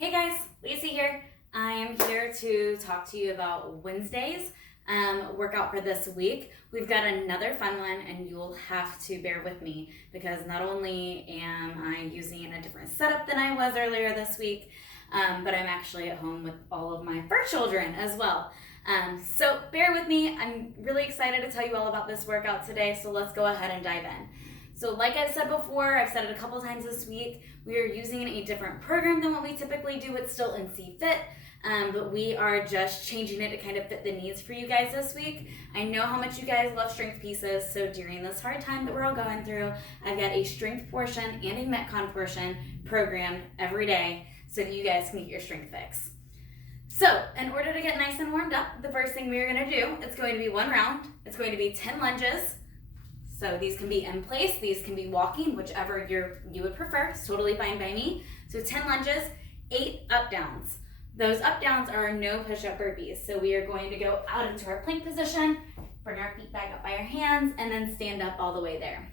Hey guys, Lisa here. I am here to talk to you about Wednesday's workout for this week. We've got another fun one and you'll have to bear with me because not only am I using a different setup than I was earlier this week, but I'm actually at home with all of my fur children as well. So bear with me. I'm really excited to tell you all about this workout today, so let's go ahead and dive in. So like I've said before, I've said it a couple times this week, we are using a different program than what we typically do. It's still NC Fit, but we are just changing it to kind of fit the needs for you guys this week. I know how much you guys love strength pieces, so during this hard time that we're all going through, I've got a strength portion and a Metcon portion programmed every day so that you guys can get your strength fix. So in order to get nice and warmed up, the first thing we're gonna do, it's going to be one round. It's going to be 10 lunges. So these can be in place, these can be walking, whichever you would prefer. It's totally fine by me. So 10 lunges, 8 up downs. Those up downs are no push-up burpees. So we are going to go out into our plank position, bring our feet back up by our hands, and then stand up all the way there.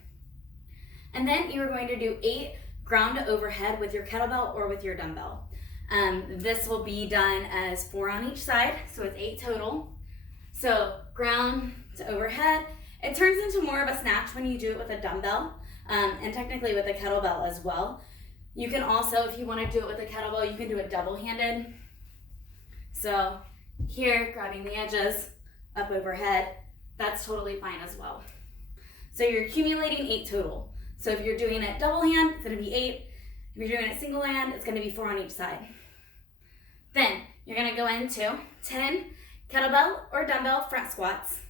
And then you're going to do 8 ground to overhead with your kettlebell or with your dumbbell. This will be done as 4 on each side, so it's 8 total. So ground to overhead. It turns into more of a snatch when you do it with a dumbbell, and technically with a kettlebell as well. You can also, if you want to do it with a kettlebell, you can do it double-handed. So here, grabbing the edges, up overhead, that's totally fine as well. So you're accumulating 8 total. So if you're doing it double hand, it's going to be 8. If you're doing it single hand, it's going to be 4 on each side. Then you're going to go into 10 kettlebell or dumbbell front squats.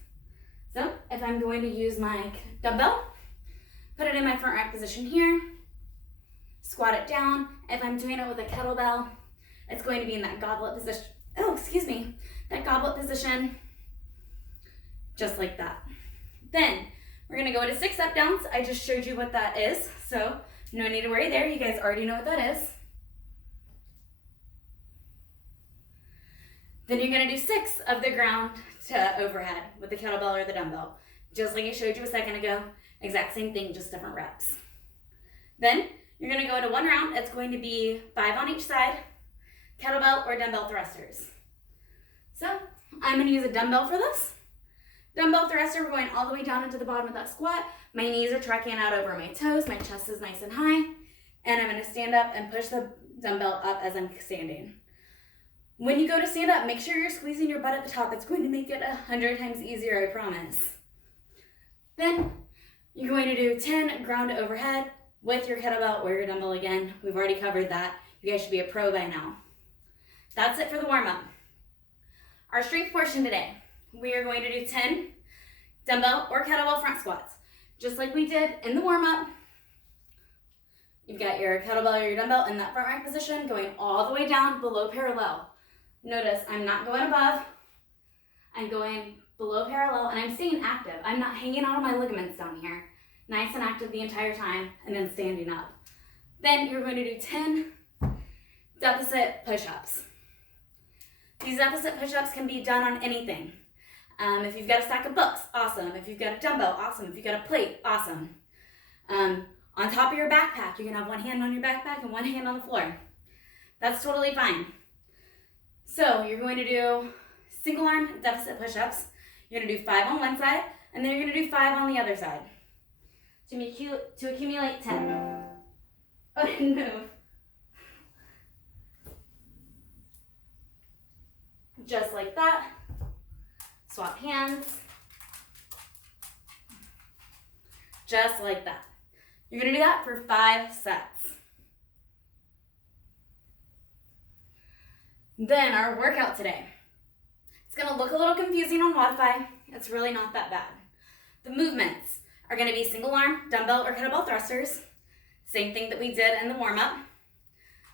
So if I'm going to use my dumbbell, put it in my front rack position here, squat it down. If I'm doing it with a kettlebell, it's going to be in that goblet position. That goblet position, just like that. Then we're gonna go into 6 up downs. I just showed you what that is, so no need to worry there. You guys already know what that is. Then you're gonna do 6 of the ground to overhead with the kettlebell or the dumbbell. Just like I showed you a second ago, exact same thing, just different reps. Then you're gonna go into 1 round. It's going to be 5 on each side, kettlebell or dumbbell thrusters. So I'm gonna use a dumbbell for this. Dumbbell thruster, we're going all the way down into the bottom of that squat. My knees are tracking out over my toes, my chest is nice and high, and I'm gonna stand up and push the dumbbell up as I'm standing. When you go to stand up, make sure you're squeezing your butt at the top. It's going to make it 100 times easier, I promise. Then you're going to do 10 ground to overhead with your kettlebell or your dumbbell again. We've already covered that. You guys should be a pro by now. That's it for the warm-up. Our strength portion today, we are going to do 10 dumbbell or kettlebell front squats. Just like we did in the warm-up. You've got your kettlebell or your dumbbell in that front rack position, going all the way down below parallel. Notice I'm not going above, I'm going below parallel, and I'm staying active. I'm not hanging out on my ligaments down here. Nice and active the entire time, and then standing up. Then you're going to do 10 deficit push-ups. These deficit push-ups can be done on anything. If you've got a stack of books, awesome. If you've got a dumbbell, awesome. If you've got a plate, awesome. On top of your backpack, you can have one hand on your backpack and one hand on the floor. That's totally fine. So you're going to do single arm deficit push-ups. You're going to do 5 on one side, and then you're going to do 5 on the other side. To accumulate 10. Oh, no. Just like that. Swap hands. Just like that. You're going to do that for 5 sets. Then our workout today. It's going to look a little confusing on Wodify. It's really not that bad. The movements are going to be single arm, dumbbell, or kettlebell thrusters. Same thing that we did in the warm-up.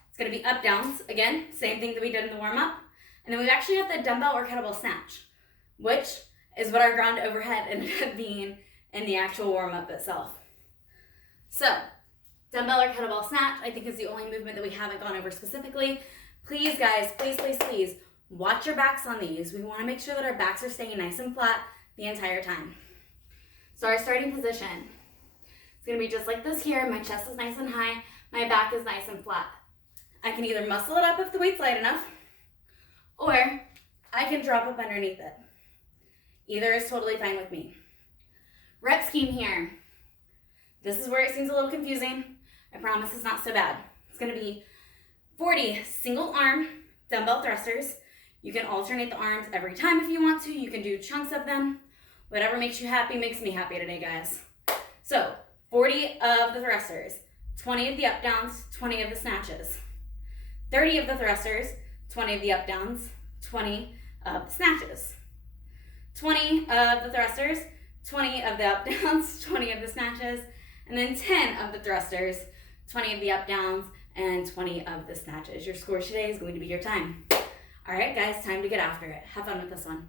It's going to be up downs. Again, same thing that we did in the warm-up. And then we actually have the dumbbell or kettlebell snatch, which is what our ground overhead ended up being in the actual warm-up itself. So, dumbbell or kettlebell snatch, I think is the only movement that we haven't gone over specifically. Please guys, please, watch your backs on these. We want to make sure that our backs are staying nice and flat the entire time. So our starting position, it's going to be just like this here. My chest is nice and high. My back is nice and flat. I can either muscle it up if the weight's light enough, or I can drop up underneath it. Either is totally fine with me. Rep scheme here. This is where it seems a little confusing. I promise it's not so bad. It's gonna be 40 single arm dumbbell thrusters. You can alternate the arms every time if you want to. You can do chunks of them. Whatever makes you happy makes me happy today, guys. So 40 of the thrusters, 20 of the up downs, 20 of the snatches. 30 of the thrusters, 20 of the up downs, 20 of the snatches. 20 of the thrusters, 20 of the up downs, 20 of the snatches, and then 10 of the thrusters, 20 of the up downs, and 20 of the snatches. Your score today is going to be your time. All right, guys, time to get after it. Have fun with this one.